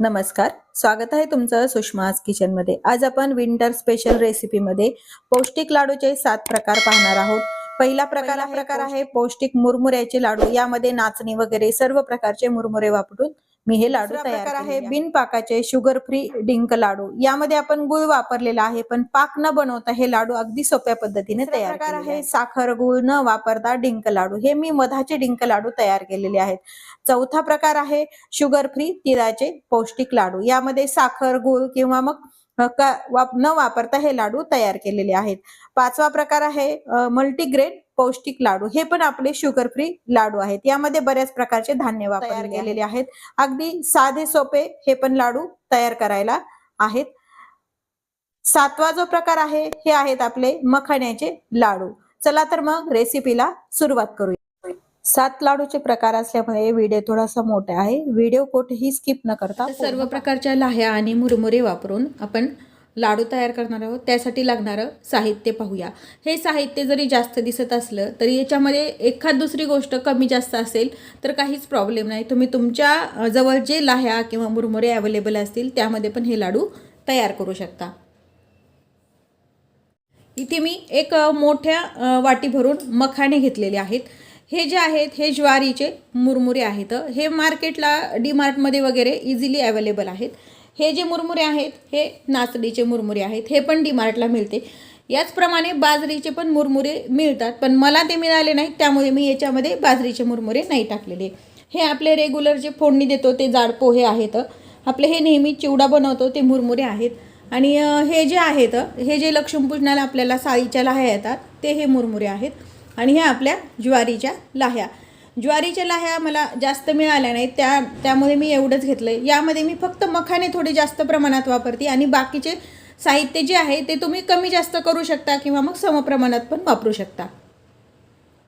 नमस्कार, स्वागत आहे तुमचं सुषमाज किचनमध्ये। आज आपण विंटर स्पेशल रेसिपीमध्ये पौष्टिक लाडूचे 7 प्रकार पाहणार आहोत। पहिला प्रकार आहे पौष्टिक मुरमुऱ्याचे लाडू। यामध्ये नाचणी वगैरे सर्व प्रकारचे मुरमुरे वापरून मी हे लाडू तयार केले आहे। बिनपाकाचे शुगर फ्री डिंक लाडू। यामध्ये आपण गुळ वापरलेला आहे, पण पाक न बनवता हे लाडू अगदी सोप्या पद्धतीने तयार केलेले आहे। साखर गुळ न वापरता डिंक लाडू। हे मी मधाचे डिंक लाडू तयार केलेले आहेत। चौथा प्रकार आहे शुगर फ्री तिळाचे पौष्टिक लाडू। यामध्ये साखर गुळ किंवा मग न वापरता हे लाडू तयार केलेले आहेत। पाचवा प्रकार आहे मल्टीग्रेन पौष्टिक लाडू। हे पण आपले शुगर फ्री लाडू आहेत। यामध्ये बऱ्याच प्रकारचे धान्य वापरले गेलेले आहेत। अगदी साधे सोपे हे पण लाडू तयार करायला आहेत। सातवा जो प्रकार आहे हे आहेत आपले मखाण्याचे लाडू। चला तर मग रेसिपीला सुरुवात करूया। 7 लाडूचे प्रकार असल्यामुळे व्हिडिओ थोडासा मोठा आहे। व्हिडिओ कुठेही स्किप न करता सर्व प्रकारच्या लाह्या आणि मुरमुरे वापरून आपण लाडू तयार करणार आहोत। त्यासाठी लागणारं साहित्य पाहूया। हे साहित्य जरी जास्त दिसत असलं तरी याच्यामध्ये एखाद दुसरी गोष्ट कमी जास्त असेल तर काहीच प्रॉब्लेम नाही। तुम्ही तुमच्या जवळ जे लाह्या किंवा मुरमुरे अवेलेबल असतील त्यामध्ये पण हे लाडू तयार करू शकता। इथे मी एक मोठ्या वाटी भरून मखाणे घेतलेले आहेत। हे जे आहेत हे ज्वारीचे मुरमुरे आहेत। हे मार्केटला डी मार्टमध्ये वगैरे इझिली अवेलेबल आहेत। हे जे मुरमुरे आहेत हे नाचणीचे मुरमुरे आहेत। हे पण डी मार्टला मिळते। याचप्रमाणे बाजरीचे पण मुरमुरे मिळतात, पण मला ते मिळाले नाहीत त्यामुळे मी याच्यामध्ये बाजरीचे मुरमुरे नाही टाकलेले। हे आपले रेग्युलर जे फोडणी देतो ते जाड पोहे आहेत। आपले हे नेहमी चिवडा बनवतो ते मुरमुरे आहेत। आणि हे जे आहेत हे जे लक्ष्मीपूजनाला आपल्याला साळीच्या लाह्या येतात ते हे मुरमुरे आहेत। आणि ह्या आपल्या ज्वारीच्या लाह्या। ज्वारीच्या लाह्या मला जास्त मिळाल्या नाहीत त्यामुळे मी एवढंच घेतलंय। यामध्ये मी फक्त मखाणे थोडे जास्त प्रमाणात वापरते आणि बाकीचे साहित्य जे आहे ते तुम्ही कमी जास्त करू शकता किंवा मग समप्रमाणात पण वापरू शकता।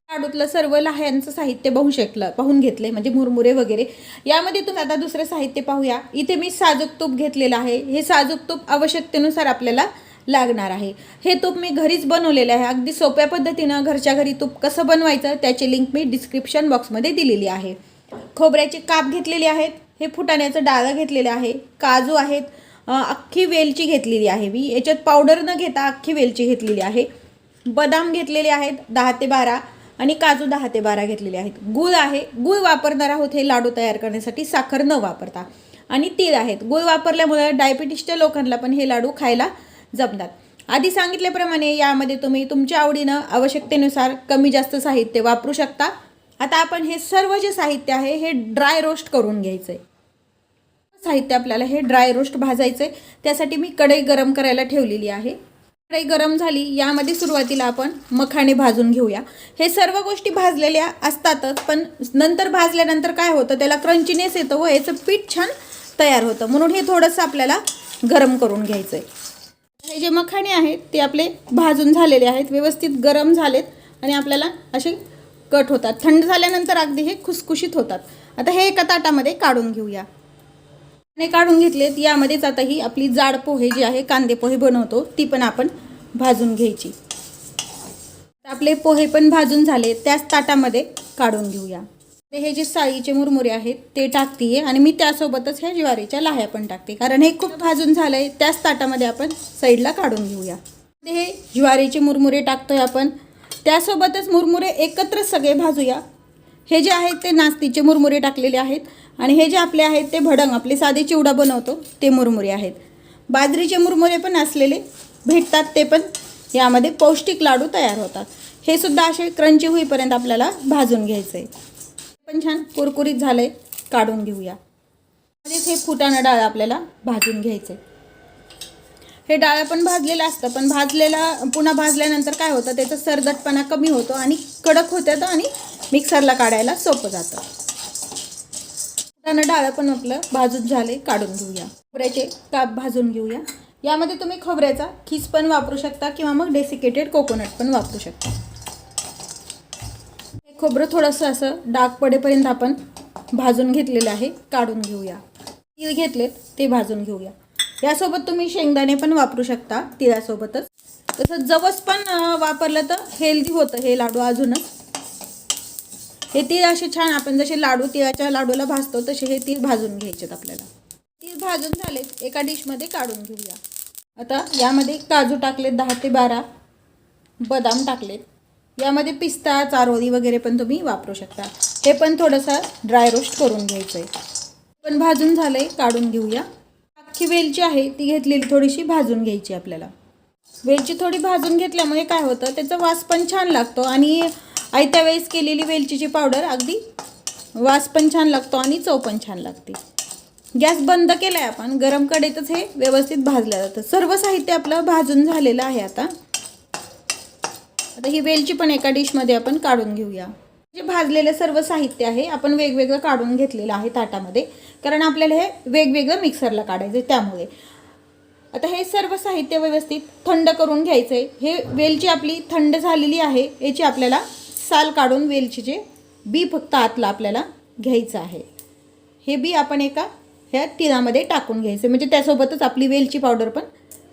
लाडूतलं सर्व लाह्यांचं साहित्य पाहून घेतलंय, म्हणजे मुरमुरे वगैरे। यामध्ये तुम्ही आता दुसरं साहित्य पाहूया। इथे मी साजूक तूप घेतलेलं आहे। हे साजूक तूप आवश्यकतेनुसार आपल्याला लागणार आहे। हे तूप मी घरीच बनवलेले आहे। अगदी सोप्या पद्धतीनं घरच्या घरी तूप कसं बनवायचं त्याची लिंक मी डिस्क्रिप्शन बॉक्समध्ये दिलेली आहे। खोबऱ्याचे काप घेतलेले आहेत। हे फुटाण्याचं डाळ घेतलेलं आहे। काजू आहेत। अख्खी वेलची घेतलेली आहे मी। याच्यात पावडर न घेता अख्खी वेलची घेतलेली आहे। बदाम घेतलेले आहेत 10 ते 12 आणि काजू 10 ते 12 घेतलेले आहेत। गूळ आहे, गूळ वापरणार आहोत हे लाडू तयार करण्यासाठी, साखर न वापरता। आणि तीळ आहेत। गूळ वापरल्यामुळे डायबिटीसच्या लोकांना पण हे लाडू खायला जमतात। आधी सांगितल्याप्रमाणे यामध्ये तुम्ही तुमच्या आवडीनं आवश्यकतेनुसार कमी जास्त साहित्य वापरू शकता। आता आपण हे सर्व जे साहित्य आहे हे ड्राय रोस्ट करून घ्यायचंय। साहित्य आपल्याला हे ड्राय रोस्ट भाजायचंय। त्यासाठी मी कढई गरम करायला ठेवलेली आहे। कढई गरम झाली, यामध्ये सुरुवातीला आपण मखाणे भाजून घेऊया। हे सर्व गोष्टी भाजलेल्या असतातच, पण नंतर भाजल्यानंतर काय होतं त्याला क्रंचीनेस येतो व याचं पीठ छान तयार होतं, म्हणून हे थोडंसं आपल्याला गरम करून घ्यायचंय। हे जे मखाणे आहेत ते आपले भाजून झालेले आहेत, व्यवस्थित गरम झालेत आणि आपल्याला असे कट होतात। थंड झाल्यानंतर अगदी हे खुसखुशीत होतात। आता हे एका ताटामध्ये काढून घेऊया। हे काढून घेतलेत। यामध्येच आता ही आपली जाड पोहे जी आहे, कांदे पोहे बनवतो, ती पण आपण भाजून घ्यायची। आपले पोहे पण भाजून झाले, त्याच ताटामध्ये काढून घेऊया। हे जे साळीचे मुरमुरे आहेत ते टाकते आणि मी त्यासोबतच ह्या ज्वारीच्या लाह्या पण टाकते, कारण हे खूप भाजून झालंय। त्याच ताटामध्ये आपण साईडला काढून घेऊया। हे ज्वारीचे मुरमुरे टाकतोय आपण, त्यासोबतच मुरमुरे एकत्र सगळे भाजूया। हे जे आहेत ते नाचणीचे मुरमुरे टाकलेले आहेत आणि हे जे आपले आहेत ते भडंग, आपले साधे चिवडा बनवतो ते मुरमुरे आहेत। बाजरीचे मुरमुरे पण असलेले भेटतात, ते पण यामध्ये पौष्टिक लाडू तयार होतात। हे सुद्धा असे क्रंची होईपर्यंत आपल्याला भाजून घ्यायचंय। पण छान कुरकुरीत झालंय, काढून घेऊया। हे फुटाणा डाळ आपल्याला भाजून घ्यायचंय। हे डाळ पण भाजलेलं असतं, पण पुन्हा भाजल्यानंतर काय होतं त्याचा सरदटपणा कमी होतो आणि कडक होतं आणि मिक्सरला काढायला सोपं जातं। फुटाणा डाळ पण आपलं भाजून झाले, काढून घेऊया। खोबऱ्याचे काप भाजून घेऊया। यामध्ये तुम्ही खोबऱ्याचा खीस पण वापरू शकता किंवा मग डेसिकेटेड कोकोनट पण वापरू शकता। हे खोबरं थोडंसं असं डाग पडेपर्यंत आपण भाजून घेतलेलं आहे, काढून घेऊया। तीळ घेतलेत ते भाजून घेऊया। यासोबत तुम्ही शेंगदाणे पण वापरू शकता तिळासोबतच। तसं जवस पण वापरलं तर हेल्दी होतं हे लाडू अजूनच। हे तीळ असे छान आपण जसे लाडू तिळाच्या लाडूला भाजतो तसे हे तीळ भाजून घ्यायचेत आपल्याला। तीळ भाजून झाले, एका डिशमध्ये काढून घेऊया. आता यामध्ये काजू टाकलेत 10 ते 12, बदाम टाकलेत. यामध्ये पिस्ता, चारोळी वगैरे पण तुम्ही वापरू शकता. हे पण थोडंसं ड्राय रोस्ट करून घ्यायचं आहे. पण भाजून झालं आहे, काढून घेऊया. अख्खी वेलची आहे ती घेतलेली थोडीशी भाजून घ्यायची आपल्याला. वेलची थोडी भाजून घेतल्यामुळे काय होतं, त्याचा वास पण छान लागतो आणि आयत्या वेळेस केलेली वेलचीची पावडर अगदी वास पण छान लागतो आणि चव पण छान लागते. गॅस बंद केला आहे आपण, गरम कढईतच हे व्यवस्थित भाजलं जातं. सर्व साहित्य आपलं भाजून झालेलं आहे. आता ही वेलची पण एका डिशमध्ये आपण काढून घेऊया. जे भाजलेलं सर्व साहित्य आहे आपण वेगवेगळं काढून घेतलेलं आहे ताटामध्ये, कारण आपल्याला हे वेगवेगळं मिक्सरला काढायचं आहे. त्यामुळे आता हे सर्व साहित्य व्यवस्थित थंड करून घ्यायचं आहे. हे वेलची आपली थंड झालेली आहे. याची आपल्याला साल काढून वेलचीचे बी फक्त आतला आपल्याला घ्यायचं आहे. हे बी आपण एका ह्या टिनामध्ये टाकून घ्यायचं, म्हणजे त्यासोबतच आपली वेलची पावडर पण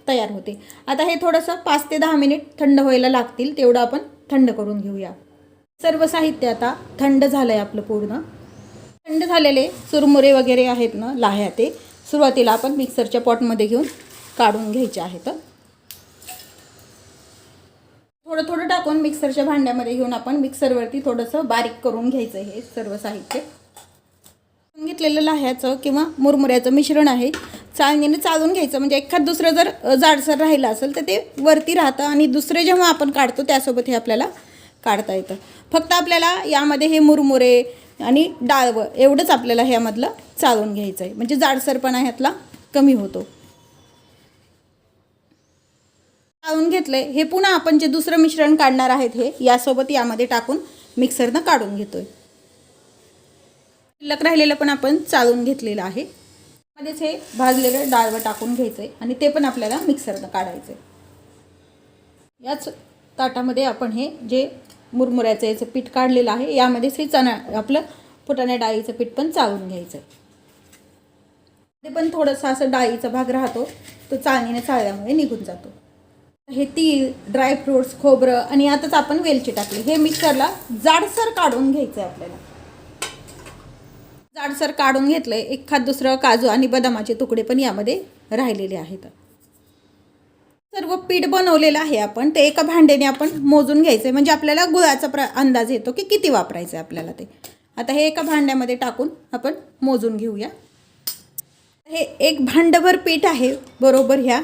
तयार होते. आता हे थोडंसं 5 ते 10 मिनिट थंड व्हायला लागतील, तेवढं आपण थंड करून घेऊया. सर्व साहित्य आता थंड झालं आहे आपलं पूर्ण. थंड झालेले चुरमुरे वगैरे आहेत ना, लाह्या, ते सुरुवातीला आपण मिक्सरच्या पॉटमध्ये घेऊन काढून घ्यायचे आहेत. थोडं थोडं टाकून मिक्सरच्या भांड्यामध्ये घेऊन आपण मिक्सरवरती थोडंसं बारीक करून घ्यायचं. हे सर्व साहित्य घेतलेलं लाह्याचं किंवा मुरमुऱ्याचं मिश्रण आहे, चाळणीने चाळून घ्यायचं. म्हणजे एखाद दुसरं जर जाडसर राहिलं असेल तर ते वरती राहतं आणि दुसरे जेव्हा आपण काढतो त्यासोबत हे आपल्याला काढता येतं. फक्त आपल्याला यामध्ये हे मुरमुरे आणि डाळवं एवढंच आपल्याला ह्यामधलं चाळून घ्यायचं आहे, म्हणजे जाडसरपणा ह्यातला कमी होतो. चाळून घेतलंय. हे पुन्हा आपण जे दुसरं मिश्रण काढणार आहेत हे यासोबत यामध्ये टाकून मिक्सरनं काढून घेतोय. शिल्लक राहिलेलं पण आपण चाळून घेतलेलं आहे. मध्येच हे भाजलेलं डाळवं टाकून घ्यायचं आहे आणि ते पण आपल्याला मिक्सरनं काढायचं आहे. याच ताटामध्ये आपण हे जे मुरमुऱ्याचं याचं पीठ काढलेलं आहे यामध्येच हे आपलं फुटाण्या डाळीचं पीठ पण चाळून घ्यायचं आहे. ते पण थोडंसं असं डाळीचा भाग राहतो, तो चाळणीने चाळल्यामुळे निघून जातो. हे तीळ, ड्रायफ्रूट्स, खोबरं आणि आताच आपण वेलची टाकली. हे मिक्सरला जाडसर काढून घ्यायचं आहे आपल्याला. जाडसर काढून घेतलंय. एखाद दुसरं काजू आणि बदामाचे तुकडे पण यामध्ये राहिलेले आहेत. सर्व पीठ बनवलेलं आहे आपण, ते एका भांड्याने आपण मोजून घ्यायचं आहे, म्हणजे आपल्याला गुळाचा अंदाज येतो की किती वापरायचं आहे आपल्याला ते. आता हे एका भांड्यामध्ये टाकून आपण मोजून घेऊया. हे एक भांडभर पीठ आहे बरोबर. ह्या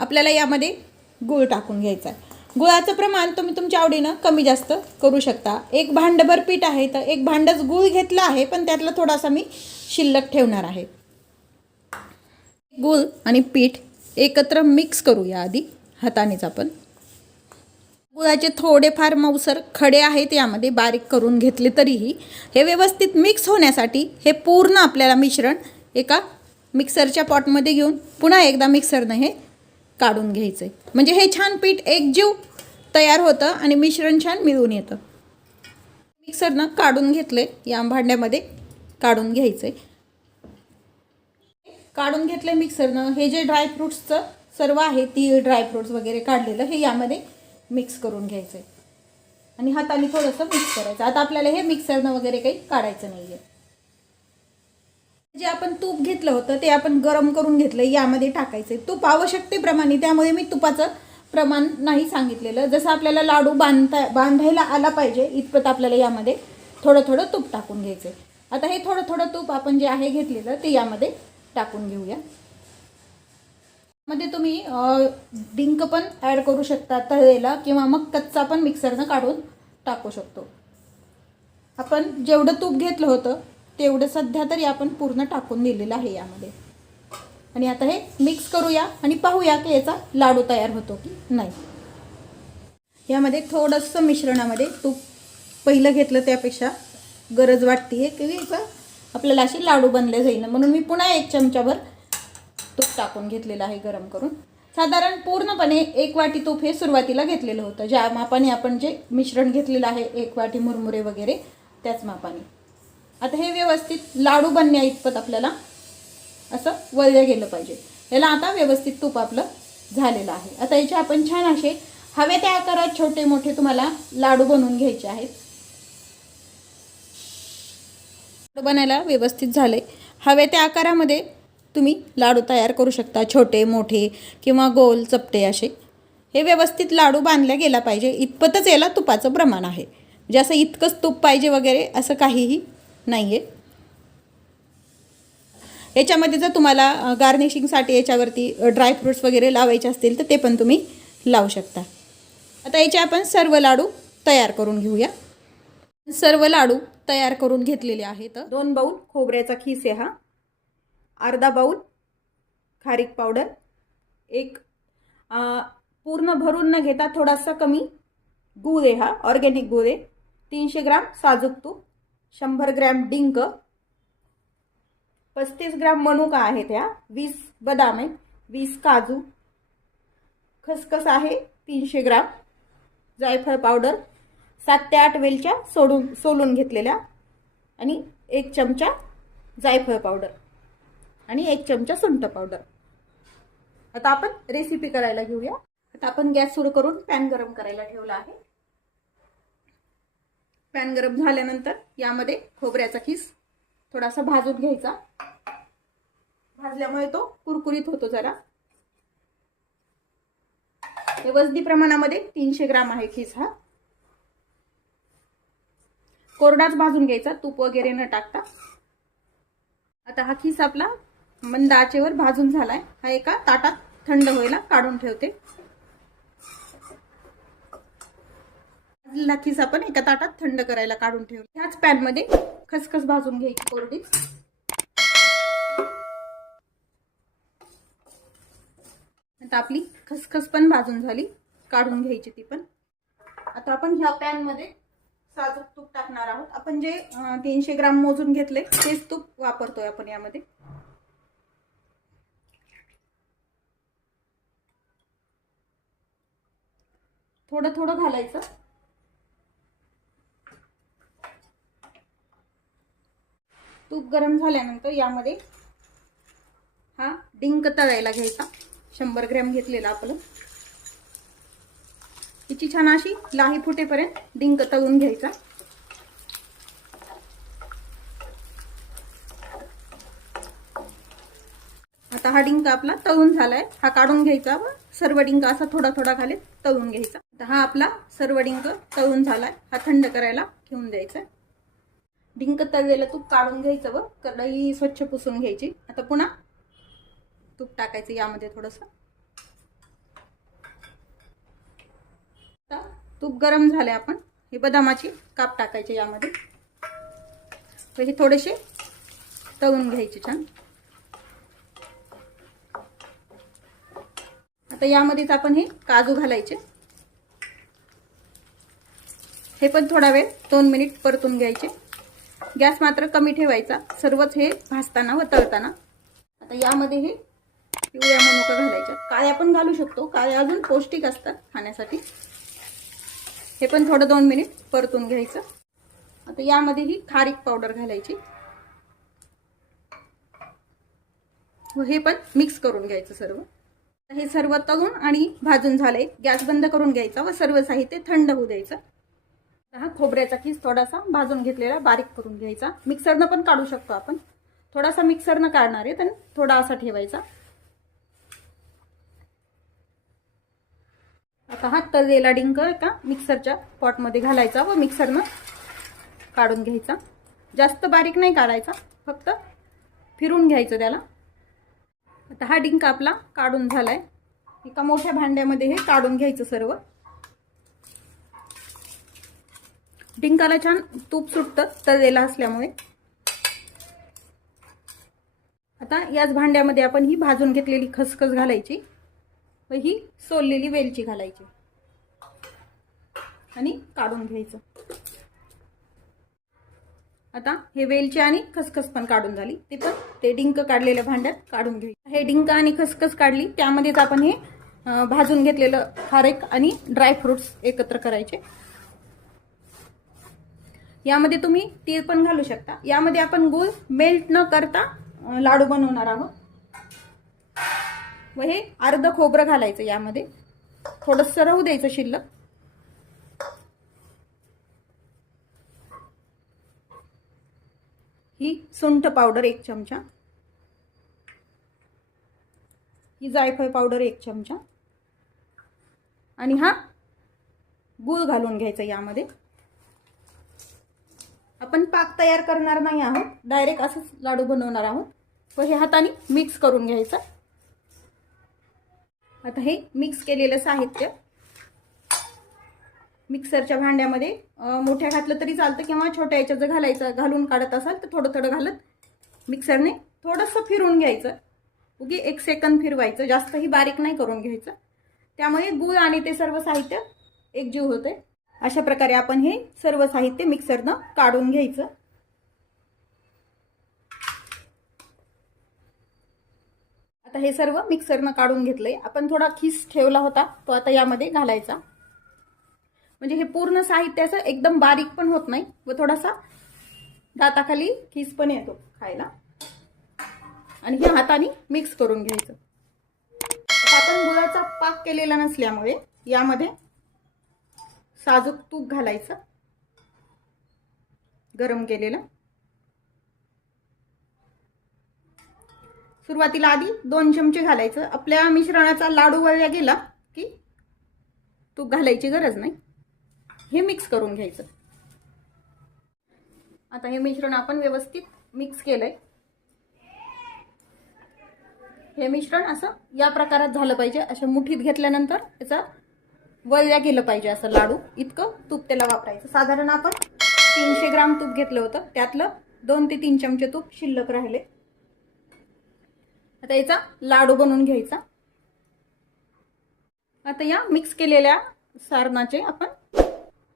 आपल्याला यामध्ये गूळ टाकून घ्यायचा आहे. गुळाचं प्रमाण तुम्ही तुमच्या आवडीनं कमी जास्त करू शकता. एक भांडभर पीठ आहे तर एक भांडच गूळ घेतला आहे, पण त्यातला थोडासा मी शिल्लक ठेवणार आहे. गूळ आणि पीठ एकत्र मिक्स करूया आधी हातानेच आपण. गुळाचे थोडेफार मऊसर खडे आहेत यामध्ये बारीक करून घेतले, तरीही हे व्यवस्थित मिक्स होण्यासाठी हे पूर्ण आपल्याला मिश्रण एका मिक्सरच्या पॉटमध्ये घेऊन पुन्हा एकदा मिक्सरनं हे काढून घ्यायचं आहे. म्हणजे हे छान पीठ एकजीव तयार होतं आणि मिश्रण छान मिळून येतं. मिक्सरनं काढून घेतले, या भांड्यामध्ये काढून घ्यायचं आहे. काढून घेतले मिक्सरनं. हे जे ड्रायफ्रूट्सचं सर्व आहे, तीळ, ड्रायफ्रूट्स वगैरे काढलेलं, हे यामध्ये मिक्स करून घ्यायचं आहे आणि हाताने थोडंसं मिक्स करायचं. आता आपल्याला हे मिक्सरनं वगैरे काही काढायचं नाही आहे. जे आपण तूप घेतलं होतं ते आपण गरम करून घेतलं, यामध्ये टाकायचं आहे. तूप आवश्यकतेप्रमाणे, त्यामुळे मी तुपाचं प्रमाण नाही सांगितलेलं. जसं आपल्याला लाडू बांधायला आला पाहिजे इतपत आपल्याला यामध्ये थोडं थोडं तूप टाकून घ्यायचं आहे. आता हे थोडं थोडं तूप आपण जे आहे घेतलेलं ते यामध्ये टाकून घेऊया. मध्ये तुम्ही डिंक पण ॲड करू शकता तळलेला, किंवा मग कच्चा पण मिक्सरनं काढून टाकू शकतो. आपण जेवढं तूप घेतलं होतं तेवढं सध्या तरी आपण पूर्ण टाकून दिलेलं आहे यामध्ये. आणि आता हे मिक्स करूया आणि पाहूया की याचा लाडू तयार होतो की नाही. यामध्ये थोडंसं मिश्रणामध्ये तूप पहिलं घेतलं त्यापेक्षा गरज वाटते आहे की आपल्याला असे लाडू बनले जाईल, म्हणून मी पुन्हा 1 चमचाभर तूप टाकून घेतलेलं आहे गरम करून. साधारण पूर्णपणे 1 वाटी तूप हे सुरुवातीला घेतलेलं होतं, ज्या मापाने आपण जे मिश्रण घेतलेलं आहे 1 वाटी मुरमुरे वगैरे त्याच मापाने. आता हे व्यवस्थित लाडू बनण्या इतपत आपल्याला असं वळलं गेलं पाहिजे. याला आता व्यवस्थित तूप आपलं झालेलं आहे. आता याचे आपण छान असे हवे त्या आकारात छोटे मोठे तुम्हाला लाडू बनवून घ्यायचे आहेत. बनायला व्यवस्थित झाले. हवे त्या आकारामध्ये तुम्ही लाडू तयार करू शकता, छोटे मोठे किंवा गोल चपटे असे. हे व्यवस्थित लाडू बांधल्या गेला पाहिजे इतपतच याला तुपाचं प्रमाण आहे. जसं इतकंच तूप पाहिजे वगैरे असं काहीही नाही आहे. याच्यामध्ये जर तुम्हाला गार्निशिंगसाठी याच्यावरती ड्रायफ्रूट्स वगैरे लावायचे असतील तर ते पण तुम्ही लावू शकता. आता याचे आपण सर्व लाडू तयार करून घेऊया. सर्व लाडू तयार करून घेतलेले आहेत. 2 बाउल खोबऱ्याचा खीस आहे हा, अर्धा बाउल खारीक पावडर, एक पूर्ण भरून न घेता थोडासा कमी गूळ आहे हा, ऑर्गॅनिक गूळ आहे, 300 ग्राम साजूक तूप, 100 ग्रॅम डिंक, 35 ग्राम मनुका आहेत ह्या, 20 बदाम आहेत, 20 काजू, खसखस आहे 300 ग्राम, जायफळ पावडर 7 ते 8 वेलच्या सोलून घेतलेल्या आणि 1 चमचा जायफळ पावडर आणि 1 चमचा सुंठ पावडर. आता आपण रेसिपी करायला घेऊया. आता आपण गॅस सुरू करून पॅन गरम करायला ठेवला आहे. पॅन गरम झाल्यानंतर यामध्ये खोबऱ्याचा खीस थोडासा भाजून घ्यायचा. भाजल्यामुळे तो कुरकुरीत होतो जरा. हे वजनी प्रमाणामध्ये 300 ग्राम आहे खीस हा. कोरडाच भाजून घ्यायचा, तूप वगैरे न टाकता. आता हा खीस आपला मंद आचेवर भाजून झालाय. हा एका ताटात थंड व्हायला काढून ठेवते. भाजलेला खीस आपण एका ताटात थंड करायला काढून ठेवला. ह्याच पॅन मध्ये खसखस भाजून घ्यायची कोरडी. आता आपली खसखस पण भाजून झाली, काढून घ्यायची ती पण. आता आपण ह्या पॅन मध्ये साजूक तूप टाकणार आहोत. आपण जे 300 ग्राम मोजून घेतले तेच तूप वापरतोय आपण यामध्ये. थोडं थोडं घालायचं. तूप गरम झाल्यानंतर यामध्ये हा डिंक तळायला घ्यायचा, 100 ग्रॅम घेतलेला आपलं. हिची छान अशी लाही फुटेपर्यंत डिंक तळून घ्यायचा. आता हा डिंक आपला तळून झालाय, हा काढून घ्यायचा व सर्व डिंक असा थोडा थोडा घालत तळून घ्यायचा. आता हा आपला सर्व डिंक तळून झालाय, हा थंड करायला ठेवून द्यायचा. डिंक तळलेलं तूप काढून घ्यायचं व कढई स्वच्छ पुसून घ्यायची. आता पुन्हा तूप टाकायचं यामध्ये थोडंसं. तूप गरम झाले, आपण हे बदामाची काप टाकायचे यामध्ये. हे थोडेसे तळून घ्यायचे छान. आता यामध्येच आपण हे काजू घालायचे. हे पण थोडा वेळ 2 मिनिट परतून घ्यायचे. गॅस मात्र कमी ठेवायचा सर्वच हे भाजताना व तळताना. आता यामध्ये हे पिवळ्या मनुका घालायच्या. काळ्या पण घालू शकतो, काळ्या अजून पौष्टिक असतात खाण्यासाठी. हे पण थोडं 2 मिनिट परतून घ्यायचं. आता यामध्ये ही खारीक पावडर घालायची व हे पण मिक्स करून घ्यायचं सर्व. हे सर्व तळून आणि भाजून झाले. गॅस बंद करून घ्यायचा व सर्व साहित्य थंड होऊ द्यायचं. हा खोबऱ्याचा खीस थोडासा भाजून घेतलेला बारीक करून घ्यायचा. मिक्सरनं पण काढू शकतो आपण. थोडासा मिक्सरनं काढणार आहे तर थोडा असा ठेवायचा. आता हा तळलेला डिंक एका मिक्सरच्या पॉटमध्ये घालायचा व मिक्सरनं काढून घ्यायचा. जास्त बारीक नाही काढायचा, फक्त फिरून घ्यायचं त्याला. आता हा डिंक आपला काढून झालाय. एका मोठ्या भांड्यामध्ये हे काढून घ्यायचं सर्व. डिंकाला छान तूप सुटतं तळलेला असल्यामुळे. आता याच भांड्यामध्ये आपण ही भाजून घेतलेली खसखस घालायची व ही सोललेली वेलची घालायची आणि काढून घ्यायचं. आता हे वेलची आणि खसखस पण काढून झाली, ते पण ते डिंक काढलेल्या भांड्यात काढून घ्यायचं. हे डिंक आणि खसखस काढली, त्यामध्येच आपण हे भाजून घेतलेलं खारीक आणि ड्रायफ्रुट्स एकत्र करायचे. यामध्ये तुम्ही तीळ पण घालू शकता. यामध्ये आपण गूळ मेल्ट न करता लाडू बनवणार आहोत. व हे अर्ध खोबरं घालायचं यामध्ये, थोडंसं राहू द्यायचं शिल्लक. ही सुंठ पावडर 1 चमचा, ही जायफळ पावडर 1 चमचा आणि हा गूळ घालून घ्यायचा यामध्ये. आपण पाक तयार करणार नाही आहोत, डायरेक्ट असंच लाडू बनवणार आहोत. व हे हाताने मिक्स करून घ्यायचं. आता हे मिक्स केलेलं साहित्य मिक्सरच्या भांड्यामध्ये मोठ्या घातलं तरी चालतं किंवा छोट्या याच्यात जर घालायचं घालून काढत असाल तर थोडं थोडं घालत मिक्सरने थोडंसं फिरवून घ्यायचं. उगी 1 सेकंद फिरवायचं, जास्तही बारीक नाही करून घ्यायचं. त्यामुळे गूळ आणि ते सर्व साहित्य एकजीव होते. अशा प्रकारे आपण हे सर्व साहित्य मिक्सरनं काढून घ्यायचं. आता हे सर्व मिक्सरनं काढून घेतलंय. आपण थोडा खीस ठेवला होता तो आता यामध्ये घालायचा. म्हणजे हे पूर्ण साहित्याचं एकदम बारीक पण होत नाही व थोडासा दाताखाली खीस पण येतो खायला. आणि हे हाताने मिक्स करून घ्यायचं. आपण गुळाचा पाक केलेला नसल्यामुळे यामध्ये साजूक तूप घालायचं, गरम केलेलं. सुरुवातीला आधी 2 चमचे घालायचं. आपल्या मिश्रणाचा लाडू वळला गेला की तूप घालायची गरज नाही. हे मिक्स करून घ्यायचं. आता हे मिश्रण आपण व्यवस्थित मिक्स केलंय. हे मिश्रण असं या प्रकारात झालं पाहिजे. अशा मुठीत घेतल्यानंतर त्याचा वळल्या गेलं पाहिजे असं लाडू इतकं तूप त्याला वापरायचं. साधारण आपण 300 ग्राम तूप घेतलं होतं, त्यातलं 2 ते 3 चमचे तूप शिल्लक राहिले. आता याचा लाडू बनवून घ्यायचा. आता या मिक्स केलेल्या सारणाचे आपण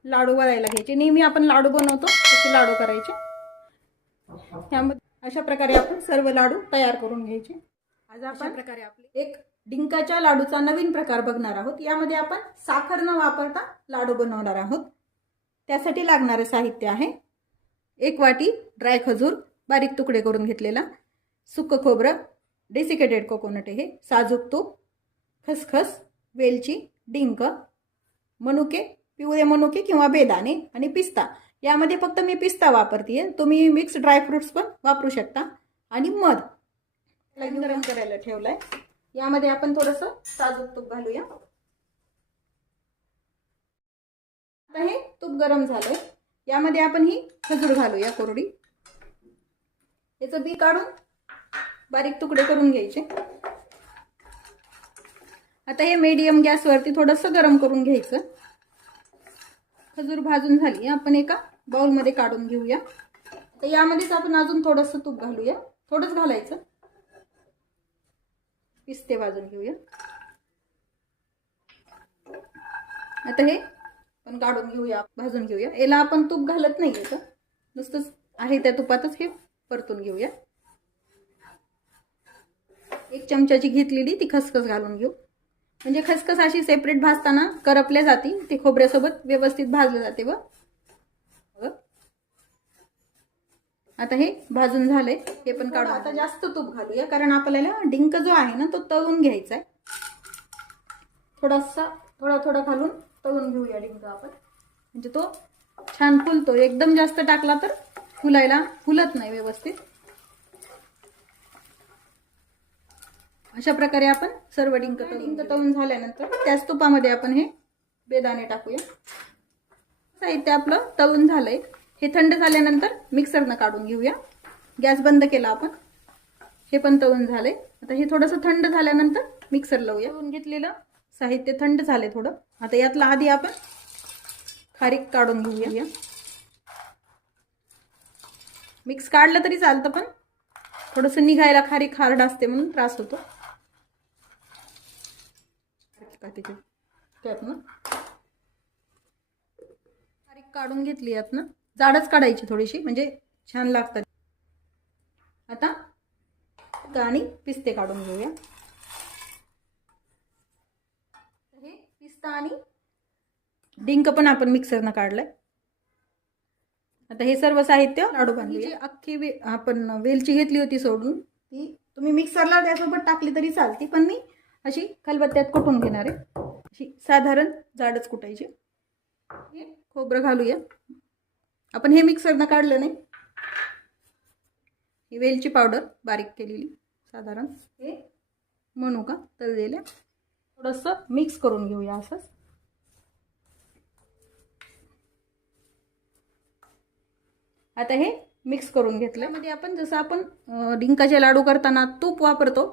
लाडू वळायला घ्यायचे. नेहमी आपण लाडू बनवतो तसे लाडू करायचे. त्यामध्ये अशा प्रकारे आपण सर्व लाडू तयार करून घ्यायचे. आज आपण प्रकारे आपले एक डिंकाच्या लाडूचा नवीन प्रकार बघणार आहोत. यामध्ये आपण साखर न वापरता लाडू बनवणार आहोत. त्यासाठी लागणारे साहित्य आहे 1 वाटी ड्राय खजूर बारीक तुकडे करून घेतलेला, सुकं खोबरं, डेसिकेटेड कोकोनट हे, साजूक तूप, खसखस, वेलची, डिंक, मनुके, पिवळे मनुके किंवा बेदाणे आणि पिस्ता. यामध्ये फक्त मी पिस्ता वापरतेय, तुम्ही मिक्स ड्रायफ्रुट्स पण वापरू शकता. आणि मध गरम करायला ठेवलाय. यामध्ये आपण थोडंसं साजूक तूप घालूया. आता हे तूप गरम झालंय. यामध्ये आपण ही खजूर घालूया कोरडी. याचं बी काढून बारीक तुकडे करून घ्यायचे. आता हे मीडियम गॅसवरती थोडंसं गरम करून घ्यायचं. खजूर भाजून झाली. आपण एका बाउलमध्ये काढून घेऊया. तर यामध्येच आपण अजून थोडंसं तूप घालूया. थोडंच घालायचं. पिस्ते भाजून घेऊया. आता हे पण काढून घेऊया, भाजून घेऊया. याला आपण तूप घालत नाही याचं, नुसतंच आहे त्या तुपातच हे परतून घेऊया. 1 चमचाची घेतलेली ती खसखस घालून घेऊ. म्हणजे खसखस अशी सेपरेट भाजताना करपल्या जाते, ते खोबऱ्यासोबत व्यवस्थित भाजले जाते. व आता हे भाजून झालंय. हे पण काढू. आता जास्त तूप घालूया कारण आपल्याला डिंक जो आहे ना तो तळून घ्यायचा आहे. थोडा थोडा घालून तळून घेऊया डिंक आपण. म्हणजे तो छान फुलतो. एकदम जास्त टाकला तर फुलत नाही व्यवस्थित. अशा प्रकारे आपण सर्व डिंक तळून झाल्यानंतर त्याच तुपामध्ये आपण हे बेदाणे टाकूया. साहित्य आपलं तळून झालंय. हे थंड झाल्यानंतर मिक्सरनं काढून घेऊया. गॅस बंद केला आपण. हे पण तळून झालंय. आता हे थोडंसं थंड झाल्यानंतर मिक्सर लावूया. तळून घेतलेलं साहित्य थंड झाले थोडं. आता यातला आधी आपण खारीक काढून घेऊया. मिक्स काढलं तरी चालतं पण थोडंसं निघायला खारीक हार्ड असते म्हणून त्रास होतो. त्यातनं खारीक काढून घेतली. यातनं जाडच काढायची थोडीशी म्हणजे छान लागतात. आता आणि पिस्ते काढून घेऊया. हे पिस्ता आणि डिंक पण आपण मिक्सरनं काढलंय. आता हे सर्व साहित्य लाडू बांधूया. अख्खी आपण वेलची घेतली होती सोडून, ती तुम्ही मिक्सरला त्यासोबत टाकली तरी चालते, पण मी अशी खलबत्त्यात कुटून घेणार आहे. अशी साधारण जाडच कुटायची. हे खोबरं घालूया. आपण हे मिक्सरनं काढलं नाही. ही वेलची पावडर बारीक केलेली, साधारण हे मनुका तळलेल्या, थोडंसं मिक्स करून घेऊया असंच. आता हे मिक्स करून घेतलं. मध्ये आपण जसं आपण डिंकाचे लाडू करताना तूप वापरतो,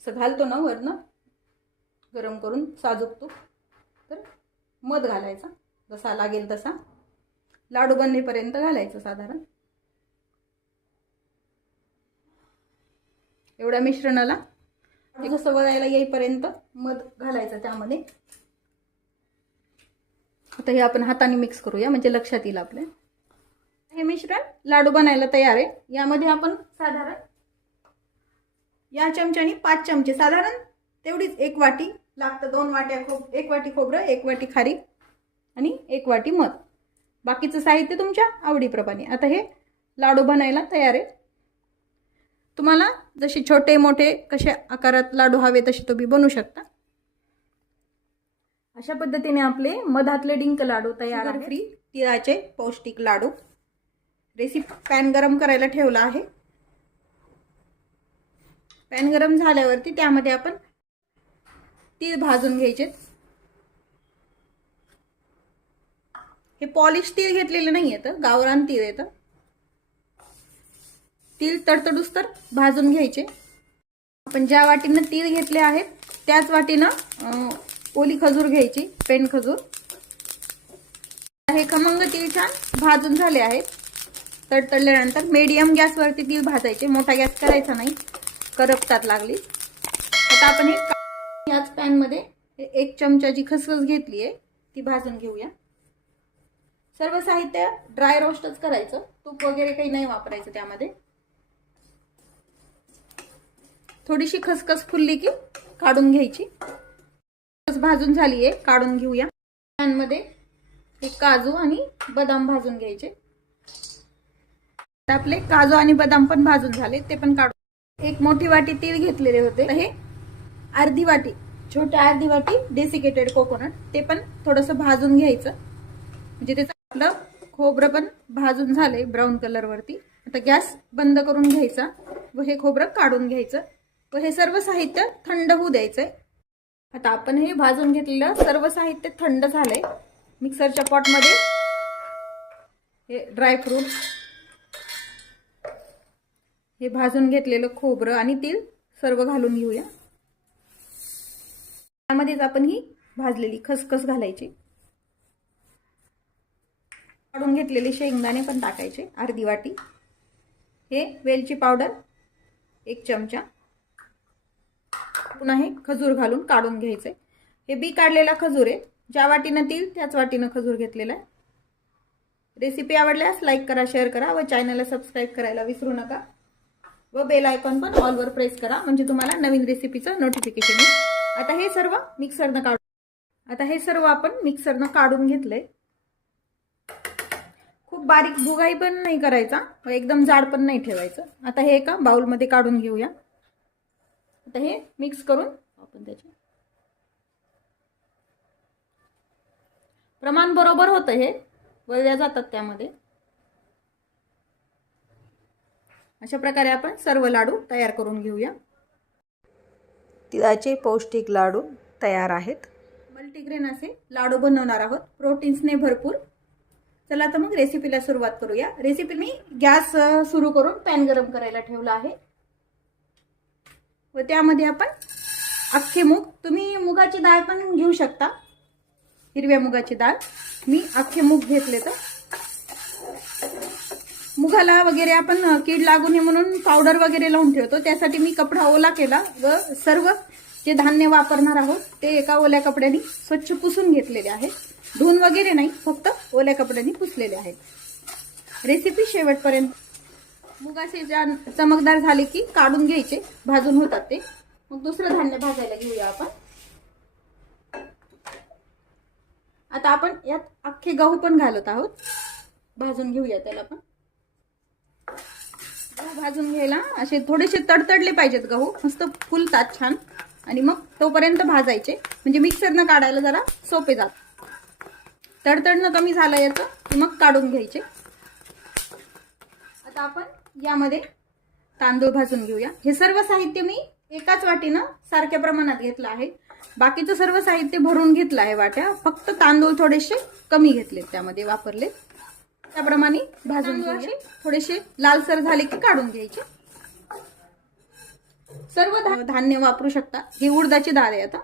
असं घालतो ना वरनं गरम करून साजूक तूप, तर मध घालायचा जसा लागेल तसा, लाडू बनण्यापर्यंत घालायचं साधारण. एवढ्या मिश्रणाला जसं वळायला येईपर्यंत मध घालायचं त्यामध्ये. आता हे आपण हाताने मिक्स करूया म्हणजे लक्षात येईल आपल्या. हे मिश्रण लाडू बनायला तयार आहे. यामध्ये आपण साधारण या चमच्याने 5 चमचे, साधारण तेवढीच 1 वाटी लागतं. 2 वाट्या 1 वाटी खोबरं, 1 वाटी खारीक आणि 1 वाटी मध. बाकीचं साहित्य तुमच्या आवडीप्रमाणे. आता हे लाडू बनायला तयार आहे. तुम्हाला जसे छोटे मोठे कशा आकारात लाडू हवे तसे तुम्ही बनवू शकता. अशा पद्धतीने आपले मधातले डिंक लाडू तयार आहे. फ्री तिळाचे पौष्टिक लाडू. रेसिपी पॅन गरम करायला ठेवला आहे. पॅन गरम झाल्यावरती त्यामध्ये आपण तीळ भाजून घ्यायचे. हे पॉलिश तीळ घेतलेले नाही येतं, गावरान तीळ येतं. तीळ तडतडूस तर भाजून घ्यायचे. आपण ज्या वाटीनं तीळ घेतले आहेत त्याच वाटीनं ओली खजूर घ्यायची, पेंड खजूर. हे खमंग तीळ छान भाजून झाले आहेत. तडतडल्यानंतर मीडियम गॅसवरती तीळ भाजायचे, मोठा गॅस करायचा नाही, करपतात लागली. आता आपण हे याच पॅन मध्ये 1 चमचाची खसखस घेतली आहे, ती भाजून घेऊया. सर्व साहित्य ड्राय रोस्टच करायचं, तूप वगैरे काही नाही वापरायचं त्यामध्ये. थोडीशी खसखस फुलली की काढून घ्यायची. भाजून झाली आहे, काढून घेऊया. पॅन मध्ये हे काजू आणि बदाम भाजून घ्यायचे. आपले काजू आणि बदाम पण भाजून झाले, ते पण काढून. 1 मोठी वाटी तीळ घेतलेले होते, हे अर्धी वाटी, छोट्या अर्धी वाटी डेसिकेटेड कोकोनट, ते पण थोडंसं भाजून घ्यायचं म्हणजे त्याचं आपलं खोबरं पण भाजून झाले ब्राऊन कलर वरती. आता गॅस बंद करून घ्यायचा व हे खोबरं काढून घ्यायचं व हे सर्व साहित्य थंड होऊ द्यायचंय. आता आपण हे भाजून घेतलेलं सर्व साहित्य थंड झालंय. मिक्सरच्या पॉटमध्ये हे ड्रायफ्रूट, हे भाजून घेतलेलं खोबरं आणि तीळ सर्व घालून घेऊया. त्यामध्येच आपण ही भाजलेली खसखस घालायची. काढून घेतलेले शेंगदाणे पण टाकायचे अर्धी वाटी. हे वेलची पावडर 1 चमचा. पुन्हा हे खजूर घालून काढून घ्यायचे. हे बी काढलेला खजूर आहे, ज्या वाटीनं तीळ त्याच वाटीनं खजूर घेतलेला आहे. रेसिपी आवडल्यास लाईक करा, शेअर करा व चॅनलला सबस्क्राईब करायला विसरू नका व बेल आयकॉन पण ऑल वर प्रेस करा म्हणजे तुम्हाला नवीन रेसिपीचं नोटिफिकेशन येईल. आता हे सर्व मिक्सरनं काढून घेतलंय. खूप बारीक भुगाई पण नाही करायचा व एकदम जाड पण नाही ठेवायचं. आता हे एका बाउल मध्ये काढून घेऊया. आता हे मिक्स करून आपण त्याचे प्रमाण बरोबर होतं, हे वळल्या जातात त्यामध्ये. अशा प्रकारे आपण सर्व लाडू तयार करून घेऊया. तिळाचे पौष्टिक लाडू तयार आहेत. मल्टीग्रेन असे लाडू बनवणार आहोत, प्रोटीन्सने भरपूर. चला तर मग रेसिपीला सुरुवात करूया. रेसिपी मी गॅस सुरू करून पॅन गरम करायला ठेवला आहे व त्यामध्ये आपण अख्खे मूग, तुम्ही मुगाची डाळ पण घेऊ शकता, हिरव्या मुगाची डाळ. मी अख्खे मूग घेतले. तर मुगाला वगैरे आपण कीड लागू नये म्हणून पावडर वगैरे लावून ठेवतो, त्यासाठी मी कपडा ओला केला व सर्व जे धान्य वापरणार आहोत ते एका ओल्या कपड्याने स्वच्छ पुसून घेतलेले आहेत. धुवून वगैरे नाही, फक्त ओल्या कपड्याने पुसलेले आहेत. रेसिपी शेवटपर्यंत. मुगाचे चमकदार झाले की काढून घ्यायचे, भाजून होतात ते. मग दुसरं धान्य भाजायला घेऊया आपण. आता आपण यात अख्खे गहू पण घालत आहोत, भाजून घेऊया त्याला पण. गहू भाजून घ्यायला असे थोडेसे तडतडले पाहिजेत गहू, मस्त फुलतात छान. आणि मग तोपर्यंत भाजायचे म्हणजे मिक्सरनं काढायला जरा सोपे जात. तडतडणं कमी झालं याचं की मग काढून घ्यायचे. आता आपण यामध्ये तांदूळ भाजून घेऊया. हे सर्व साहित्य मी एकाच वाटीनं सारख्या प्रमाणात घेतलं आहे. बाकीचं सर्व साहित्य भरून घेतलं आहे वाट्या. फक्त तांदूळ थोडेसे कमी घेतलेत, त्यामध्ये वापरले. त्याप्रमाणे भाजून घेऊया. थोडेसे लालसर झाले की काढून घ्यायचे. सर्व धान्य वापरू शकता. ही उडदाची डाळ आहे. आता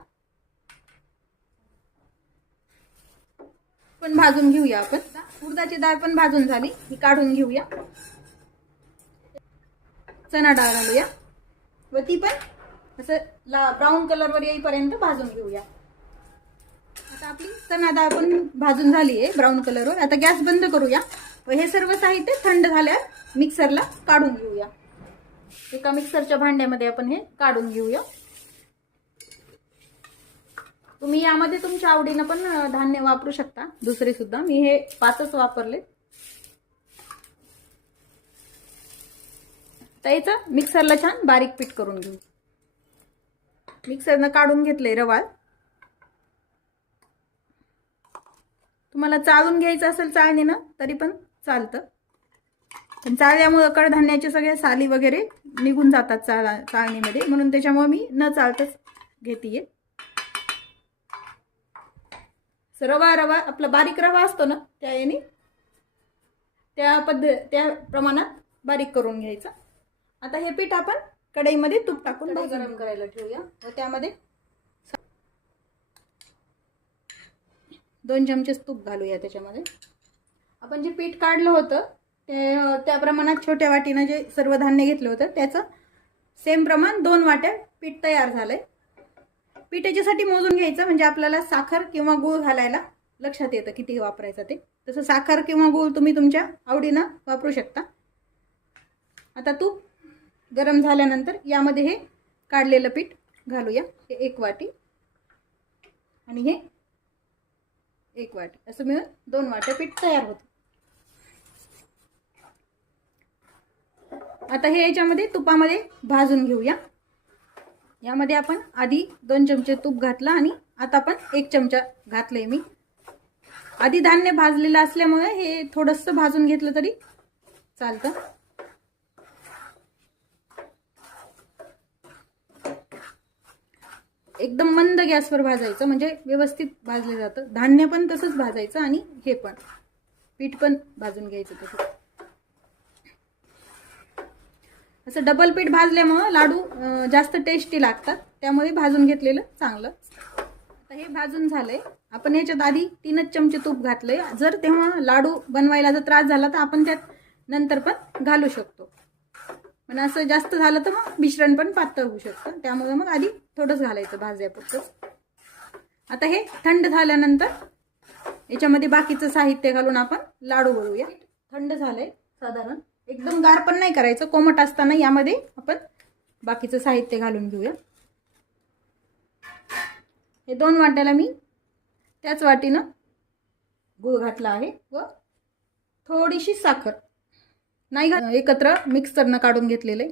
पण भाजून घेऊया आपण. उडदाची डाळ पण भाजून झाली, ही काढून घेऊया. चणा डाळ घालूया व ती पण असं ब्राऊन कलर वर येईपर्यंत भाजून घेऊया. आता आपली चणा डाळ पण भाजून झाली आहे ब्राऊन कलरवर. आता गॅस बंद करूया व हे सर्व साहित्य थंड झाल्यावर मिक्सरला काढून घेऊया. एका मिक्सरच्या भांड्यामध्ये आपण हे काढून घेऊया. तुम्ही यामध्ये तुमच्या आवडीनं पण धान्य वापरू शकता, दुसरे सुद्धा. मी हे 5च वापरले. त्याचं मिक्सरला छान बारीक पीठ करून घेऊ. मिक्सरनं काढून घेतलंय रवाळ. तुम्हाला चाळून घ्यायचं असेल चाळणीनं तरी पण चालतं, पण चाळल्यामुळे कडधान्याचे सगळे साली वगैरे निघून जातात चाळणीमध्ये, म्हणून त्याच्यामुळे मी न चालतच घेतीये. रवा आपला बारीक रवा असतो ना, त्या याने त्या प्रमाणात बारीक करून घ्यायचा. आता हे पीठ आपण कढईमध्ये तूप टाकून गरम करायला ठेवूया व त्यामध्ये 2 चमचे तूप घालूया. त्याच्यामध्ये आपण जे पीठ काढलं होतं त्या प्रमाणात छोट्या वाटीनं जे सर्व धान्य घेतलं होतं त्याचं सेम प्रमाण 2 वाट्या पीठ तयार झालंय. पीठ याच्यासाठी मोजून घ्यायचं, म्हणजे आपल्याला साखर किंवा गूळ घालायला लक्षात येतं किती वापरायचं ते. तसं साखर किंवा गूळ तुम्ही तुमच्या आवडीनं वापरू शकता. आता तूप गरम झाल्यानंतर यामध्ये हे काढलेलं पीठ घालूया. हे 1 वाटी आणि हे 1 वाटी असं मिळून 2 वाट्या पीठ तयार होतं. आता हे याच्यामध्ये तुपामध्ये भाजून घेऊया. यामध्ये आपण आधी 2 चमचे तूप घातलं आणि आता पण 1 चमचा घातलंय मी. आधी धान्य भाजलेलं असल्यामुळे हे थोडंसं भाजून घेतलं तरी चालतं. एकदम मंद गॅसवर भाजायचं, म्हणजे व्यवस्थित भाजले जातं. धान्य पण तसंच भाजायचं आणि हे पण पीठ पण भाजून घ्यायचं तसं. असं डबल पीठ भाजल्यामुळं लाडू जास्त टेस्टी लागतात, त्यामुळे भाजून घेतलेलं चांगलं. आता हे भाजून झालंय. आपण याच्यात आधी 3च चमचे तूप घातलंय. जर तेव्हा लाडू बनवायला जर त्रास झाला तर आपण त्यात नंतर पण घालू शकतो, पण असं जास्त झालं तर मग मिश्रण पण पातळ होऊ शकतं. त्यामुळे मग आधी थोडंच घालायचं भाजण्यापुरतंच. आता हे थंड झाल्यानंतर याच्यामध्ये बाकीचं साहित्य घालून आपण लाडू वळूया. थंड झालंय साधारण, एकदम गार पण नाही करायचं. कोमट असताना यामध्ये आपण बाकीचं साहित्य घालून घेऊया. हे 2 वाट्याला मी त्याच वाटीनं गूळ घातला आहे व थोडीशी साखर नाही एकत्र मिक्सरनं काढून घेतलेले.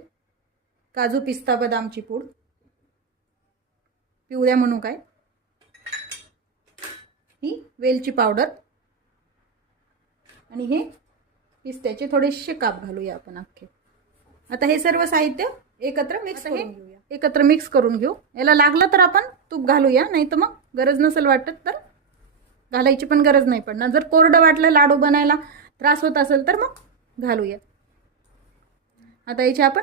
काजू पिस्ता बदामची पूड, पिवळ्या म्हणू काय, ही वेलची पावडर आणि हे पिस्त्याचे थोडेसे काप घालूया आपण अख्खे. आता हे सर्व साहित्य एकत्र मिक्स करून घेऊ. याला लागलं तर आपण तूप घालूया, नाही तर मग गरज नसेल वाटत तर घालायची पण गरज नाही पडणार. जर कोरडं वाटलं लाडू बनायला त्रास होत असेल तर मग घालूया. आता याचे आपण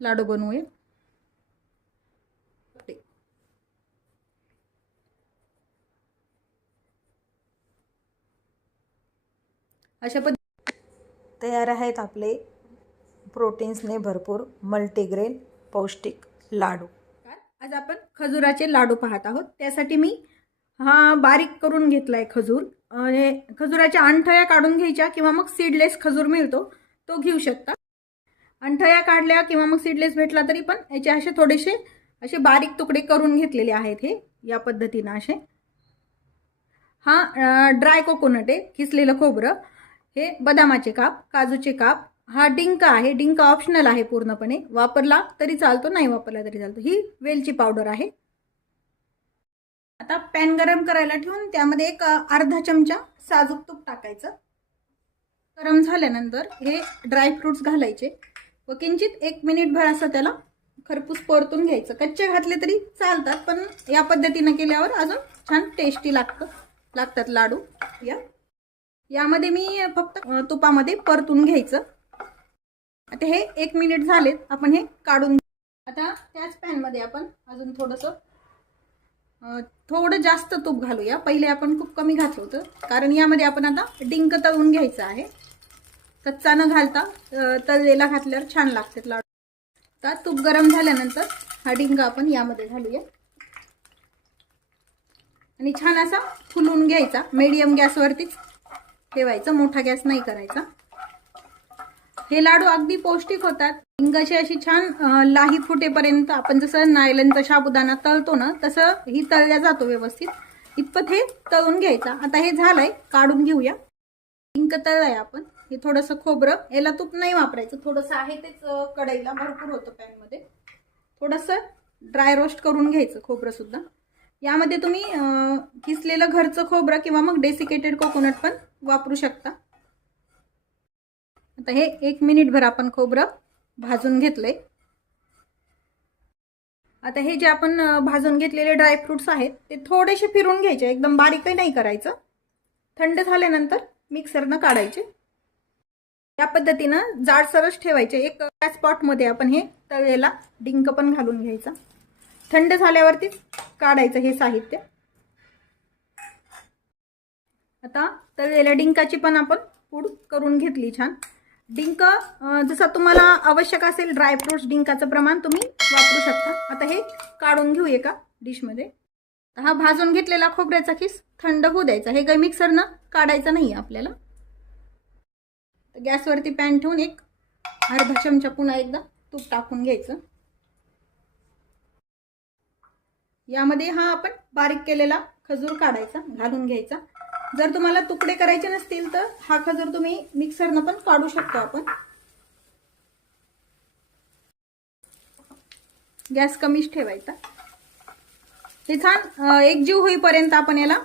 लाडू बनवूया. अशा पद्धतीने तयार आहेत आपले प्रोटीन्सने भरपूर मल्टीग्रेन पौष्टिक लाडू. आज आपण खजुराचे लाडू पाहत आहोत. त्यासाठी मी हा बारीक करून घेतलाय खजूर. खजुराच्या अंठळ्या काढून घ्यायच्या किंवा मग सीडलेस खजूर मिळतो तो घेऊ शकता. अंठळ्या काढल्या किंवा मग सीडलेस भेटला तरी पण याचे असे थोडेसे असे बारीक तुकडे करून घेतलेले आहेत. हे या पद्धतीनं असे. हा ड्राय कोकोनट आहे, किसलेलं खोबरं. हे बदामाचे काप, काजूचे काप. हा डिंक आहे. डिंक ऑप्शनल आहे पूर्णपणे. वापरला तरी चालतो, नाही वापरला तरी चालतो. ही वेलची पावडर आहे. आता पॅन गरम करायला ठेवून त्यामध्ये एक अर्धा चमचा साजूक तूप टाकायचं. गरम झाल्यानंतर हे ड्राय फ्रुट्स घालायचे व किंचित 1 मिनिटभर असं त्याला खरपूस परतून घ्यायचं. कच्चे घातले तरी चालतात, पण या पद्धतीने केल्यावर अजून छान टेस्टी लागतात लाडू. यामध्ये मी फक्त तुपामध्ये परतून घ्यायचं. आता हे 1 मिनिट झालेत, आपण हे काढून. आता त्याच पॅनमध्ये आपण अजून थोडं जास्त तूप घालूया. पहिले आपण खूप कमी घातलं होतं, कारण यामध्ये आपण आता डिंक तळून घ्यायचं आहे. कच्चा न घालता तळलेला घातल्यावर छान लागतात लाडू. आता तूप गरम झाल्यानंतर हा डिंक आपण यामध्ये घालूया आणि छान असा फुलवून घ्यायचा. मीडियम गॅसवरतीच ठेवायचा, मोठा गॅस नाही करायचा. हे लाडू अगदी पौष्टिक होतात. डिंकाची अशी छान लाही फुटेपर्यंत आपण जसं नायलनचा साबुदाणा तळतो ना, तसं ही तळल्या जातो व्यवस्थित. इतपत हे तळून घ्यायचा. आता हे झालंय, काढून घेऊया. डिंक तळलंय आपण. हे थोडंसं खोबरं, याला तूप नाही वापरायचं, थोडंसं आहे तेच कढईला भरपूर होतं पॅनमध्ये. थोडंसं ड्राय रोस्ट करून घ्यायचं खोबरं सुद्धा. यामध्ये तुम्ही किसलेलं घरचं खोबरं किंवा मग डेसिकेटेड कोकोनट पण वापरू शकता. आता हे 1 मिनिटभर आपण खोबरं भाजून घेतलंय. आता हे जे आपण भाजून घेतलेले ड्रायफ्रुट्स आहेत ते थोडेसे फिरून घ्यायचे, एकदम बारीकही नाही करायचं. थंड झाल्यानंतर मिक्सरनं काढायचे. या पद्धतीनं जाडसरच ठेवायचे. एक पॉटमध्ये आपण हे तळलेला डिंक पण घालून घ्यायचा. थंड झाल्यावरतीच काढायचं हे साहित्य. आता तळलेल्या डिंकाची पण आपण पूड करून घेतली छान. डिंक जसं तुम्हाला आवश्यक असेल ड्रायफ्रुट्स डिंकाचं प्रमाण तुम्ही वापरू शकता. आता हे काढून घेऊ एका डिशमध्ये. हा भाजून घेतलेला खोबऱ्याचा खीस थंड होऊ द्यायचा. हे काही मिक्सरनं काढायचं नाही आपल्याला. गॅसवरती पॅन ठेवून एक अर्धा चमचा पुन्हा एकदा तूप टाकून घ्यायचं. यामध्ये हा आपण बारीक केलेला खजूर काढायचा, घालून घ्यायचा. जर तुम्हाला तुकडे करायचे नसतील तर हा खजूर तुम्ही मिक्सरनं पण काढू शकतो आपण. गॅस कमीच ठेवायचा. हे छान एकजीव होईपर्यंत आपण याला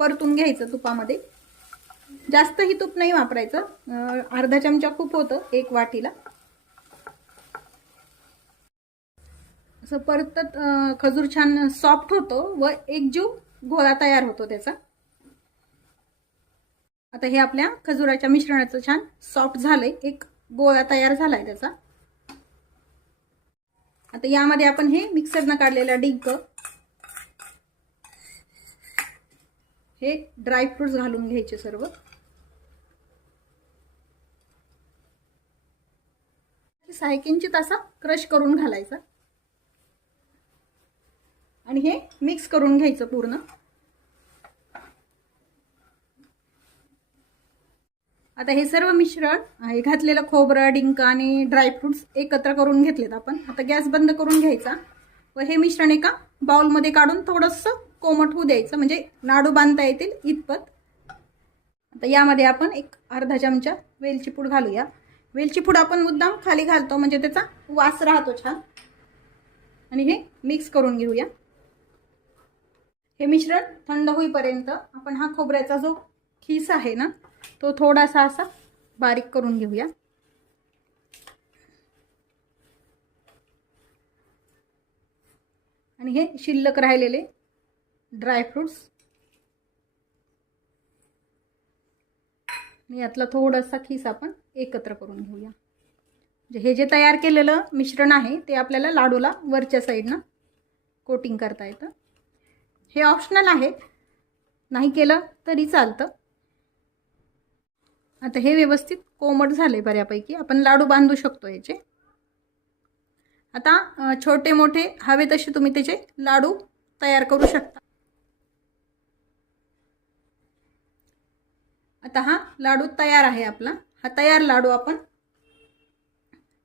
परतून घ्यायचं तुपामध्ये. जास्तही तूप नाही वापरायचं, अर्धा चमचा खूप होतं 1 वाटीला. असं परतत खजूर छान सॉफ्ट होतो व एकजीव गोळा तयार होतो त्याचा. आता हे आपल्या खजुराच्या मिश्रणाचं छान सॉफ्ट झालंय, एक गोळा तयार झालाय त्याचा. आता यामध्ये आपण हे मिक्सरनं काढलेला डिंक, हे ड्रायफ्रुट्स घालून घ्यायचे सर्व. 6 इंचित असा क्रश करून घालायचा आणि हे मिक्स करून घ्यायचं पूर्ण. आता हे सर्व मिश्रण आहे घातलेलं खोबरं, डिंक आणि ड्रायफ्रुट्स एकत्र करून घेतलेत आपण. आता गॅस बंद करून घ्यायचा व हे मिश्रण एका बाउलमध्ये काढून थोडंसं कोमट होऊ द्यायचं, म्हणजे लाडू बांधता येतील इतपत. आता यामध्ये आपण एक अर्धा चमचा वेलची पूड घालूया. वेलची पूड आपण मुद्दाम खाली घालतो म्हणजे त्याचा वास राहतो छान. आणि हे मिक्स करून घेऊया. हे मिश्रण थंड होईपर्यंत आपण हा खोबऱ्याचा जो खीस आहे ना, तो थोडासा असा बारीक करून घेऊया. आणि हे शिल्लक राहिलेले ड्रायफ्रुट्स यातला थोडासा खीस आपण एकत्र करून घेऊया. हे जे तयार केलेलं मिश्रण आहे ते आपल्याला लाडूला वरच्या साईडनं कोटिंग करता येतं. हे ऑप्शनल आहे, नाही केलं तरी चालतं. आता हे व्यवस्थित कोमट झाले बऱ्यापैकी, आपण लाडू बांधू शकतो याचे. आता छोटे मोठे हवे तसे तुम्ही त्याचे लाडू तयार करू शकता. आता हा लाडू तयार आहे आपला. हा तयार लाडू आपण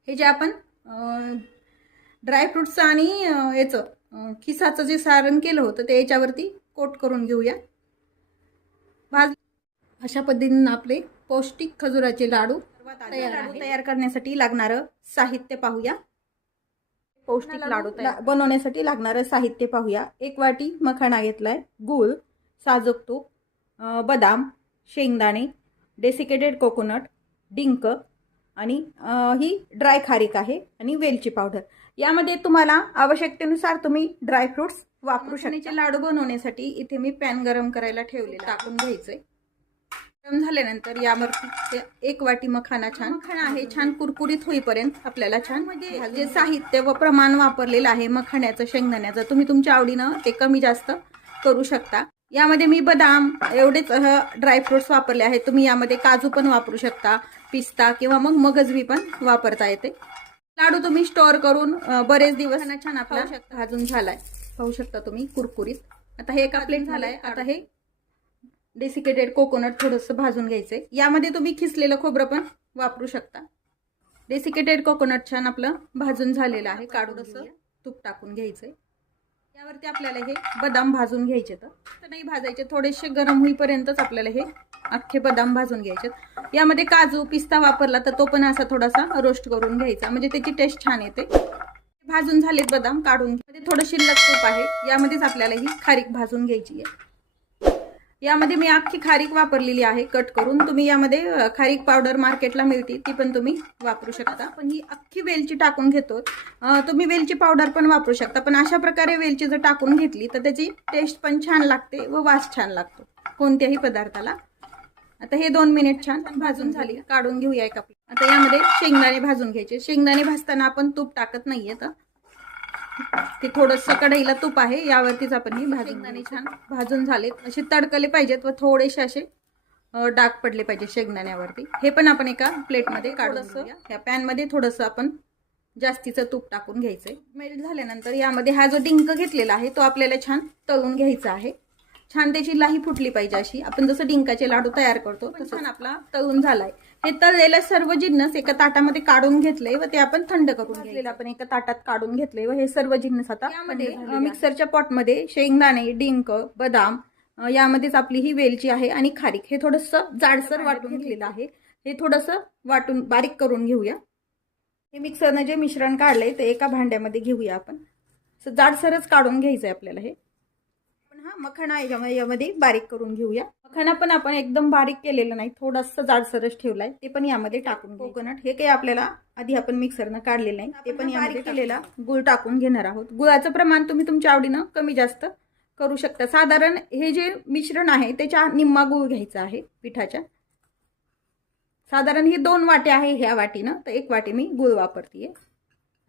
हे जे आपण ड्रायफ्रुट्सचं आणि याचं खिसाचं जे सारण केलं होतं ते याच्यावरती कोट करून घेऊया. अशा पद्धतीने आपले पौष्टिक खजुराचे लाडू तयार करण्यासाठी लागणारं साहित्य पाहूया. पौष्टिक लाडू बनवण्यासाठी लागणारं साहित्य पाहूया. 1 वाटी मखाना घेतलाय, गूळ, साजूक तूप, बदाम, शेंगदाणे, डेसिकेटेड कोकोनट, डिंक, आणि ही ड्राय खारीक आहे आणि वेलची पावडर. यामध्ये तुम्हाला आवश्यकतेनुसार तुम्ही ड्रायफ्रुट्स वापरू शकता. लाडू बनवण्यासाठी इथे मी पॅन गरम करायला ठेवलेला, टाकून घ्यायचंय. गरम झाल्यानंतर यावरती 1 वाटी मखाना आहे छान कुरकुरीत होईपर्यंत आपल्याला छान म्हणजे जे साहित्य व प्रमाण वापरलेलं आहे मखाण्याचं शेंगदाण्याचं तुम्ही तुमच्या आवडीनं ते कमी जास्त करू शकता. यामध्ये मी बदाम एवढेच ड्रायफ्रुट्स वापरले आहेत. तुम्ही यामध्ये काजू पण वापरू शकता, पिस्ता किंवा मग मगजबी पण वापरता येते. लाडू तुम्ही स्टोअर करून बरेच दिवस छान आपला भाजून झालाय, पाहू शकता तुम्ही कुरकुरीत. आता हे एका प्लेट झालाय. आता हे डेसिकेटेड कोकोनट थोडंसं भाजून घ्यायचंय. यामध्ये तुम्ही खिसलेलं खोबरं पण वापरू शकता. डेसिकेटेड कोकोनट छान आपलं भाजून झालेलं आहे. काढून असं तूप टाकून घ्यायचंय. यावरती आपल्याला हे बदाम भाजून घ्यायचे, तर नाही भाजायचे, थोडेसे गरम होईपर्यंतच आपल्याला हे अख्खे बदाम भाजून घ्यायचे. यामध्ये काजू पिस्ता वापरला तर तो पण असा थोडासा रोस्ट करून घ्यायचा, म्हणजे त्याची टेस्ट छान येते. भाजून झालेत बदाम, काढून थोडं शिल्लक तूप आहे, यामध्येच आपल्याला ही खारीक भाजून घ्यायची आहे. यामध्ये मी अख्खी खारीक वापरलेली आहे कट करून. तुम्ही यामध्ये खारीक पावडर मार्केटला मिळते, ती पण तुम्ही वापरू शकता. पण ही अख्खी वेलची टाकून घेतो. तुम्ही वेलची पावडर पण वापरू शकता, पण अशा प्रकारे वेलची जर टाकून घेतली तर त्याची टेस्ट पण छान लागते व वास छान लागतो कोणत्याही पदार्थाला. आता हे 2 मिनिट छान भाजून झाली, काढून घेऊया एक आपली. आता यामध्ये शेंगदाणे भाजून घ्यायचे. शेंगदाणे भाजताना आपण तूप टाकत नाहीये, तर ते थोडंसं कढईला तूप आहे, यावरतीच आपण ही शेंगदाणे छान भाजून झालेत. असे तडकले पाहिजेत व थोडेसे असे डाग पडले पाहिजे शेंगदाण्यावरती. हे पण आपण एका प्लेटमध्ये काढून घेऊया. या पॅनमध्ये थोडंसं आपण जास्तीचं तूप टाकून घ्यायचंय. मेल्ट झाल्यानंतर यामध्ये हा जो डिंक घेतलेला आहे तो आपल्याला छान तळून घ्यायचा आहे. छान त्याची लाही फुटली पाहिजे, अशी आपण जसं डिंकाचे लाडू तयार करतो तसं छान आपला तळून झालाय. हे तळलेलं सर्व जिन्नस एका ताटामध्ये काढून घेतलंय व ते आपण थंड करून घेतलेलं आपण एका ताटात काढून घेतलंय. व हे सर्व जिन्नस आता यामध्ये मिक्सरच्या पॉटमध्ये शेंगदाणे, डिंक, बदाम, यामध्येच आपली ही वेलची आहे आणि खारीक हे थोडंसं जाडसर वाटून घेतलेलं आहे. हे थोडंसं वाटून बारीक करून घेऊया. हे मिक्सरनं जे मिश्रण काढलंय ते एका भांड्यामध्ये घेऊया आपण. जाडसरच काढून घ्यायचंय आपल्याला. हे हा मखाना यामध्ये बारीक करून घेऊया. मखाना पण आपण एकदम बारीक केलेलं नाही, थोडंसं जाडसरच ठेवलाय. ते पण यामध्ये टाकून कोकोनट हे काही आपल्याला आधी आपण मिक्सरनं काढलेलं नाही, ते पण यामध्ये केलेला गुळ टाकून घेणार आहोत. गुळाचं प्रमाण तुम्ही तुमच्या आवडीनं कमी जास्त करू शकता. साधारण हे जे मिश्रण आहे त्याच्या निम्मा गुळ घ्यायचा आहे पिठाच्या. साधारण ही 2 वाट्या आहे ह्या वाटीनं, तर 1 वाटी मी गुळ वापरतीये.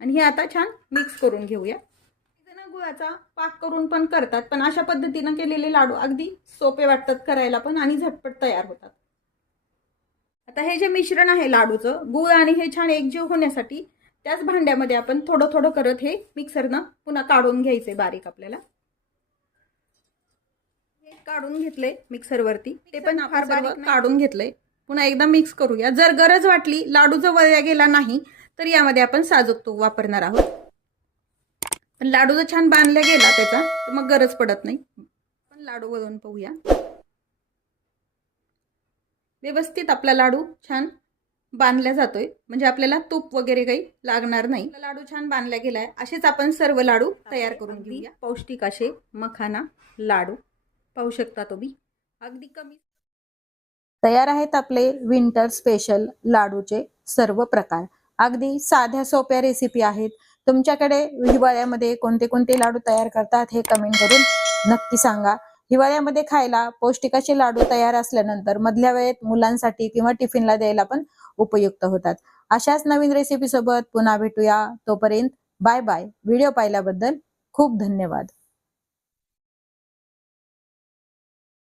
आणि हे आता छान मिक्स करून घेऊया. गुळाचा पाक करून पण करतात, पण अशा पद्धतीनं केलेले लाडू अगदी सोपे वाटतात करायला पण आणि झटपट तयार होतात. आता हे जे मिश्रण आहे लाडूचं, गुळ आणि हे छान एकजीव होण्यासाठी त्याच भांड्यामध्ये आपण थोडं थोडं करत हे मिक्सरनं पुन्हा काढून घ्यायचे बारीक. आपल्याला हे काढून घेतले मिक्सरवरती, ते पण फार बारीक काढून घेतलंय. पुन्हा एकदा मिक्स करूया. जर गरज वाटली लाडू जर वळल्या गेला नाही तर यामध्ये आपण साजूक तूप वापरणार आहोत. पण लाडू जर छान बांधला गेला त्याचा तर मग गरज पडत नाही. पण लाडू वळून पाहूया. व्यवस्थित आपला लाडू छान बांधला जातोय, म्हणजे आपल्याला तूप वगैरे काही लागणार नाही. लाडू छान बांधला गेलाय. असेच आपण सर्व लाडू तयार करून घेऊया. पौष्टिक असे मखाना लाडू पाहू शकता तुम्ही. अगदी कमी तयार आहेत आपले विंटर स्पेशल लाडूचे सर्व प्रकार. अगदी साध्या सोप्या रेसिपी आहेत. तुमच्याकडे हिवाळ्यामध्ये कोणते कोणते लाडू तयार करतात हे कमेंट करून नक्की सांगा. हिवाळ्यामध्ये खायला पौष्टिक असे लाडू तयार असल्यानंतर मधल्या वेळेत मुलांसाठी किंवा टिफिनला द्यायला पण उपयुक्त होतात. अशाच नवीन रेसिपी सोबत पुन्हा भेटूया. तोपर्यंत बाय बाय. व्हिडिओ पाहिल्याबद्दल खूप धन्यवाद.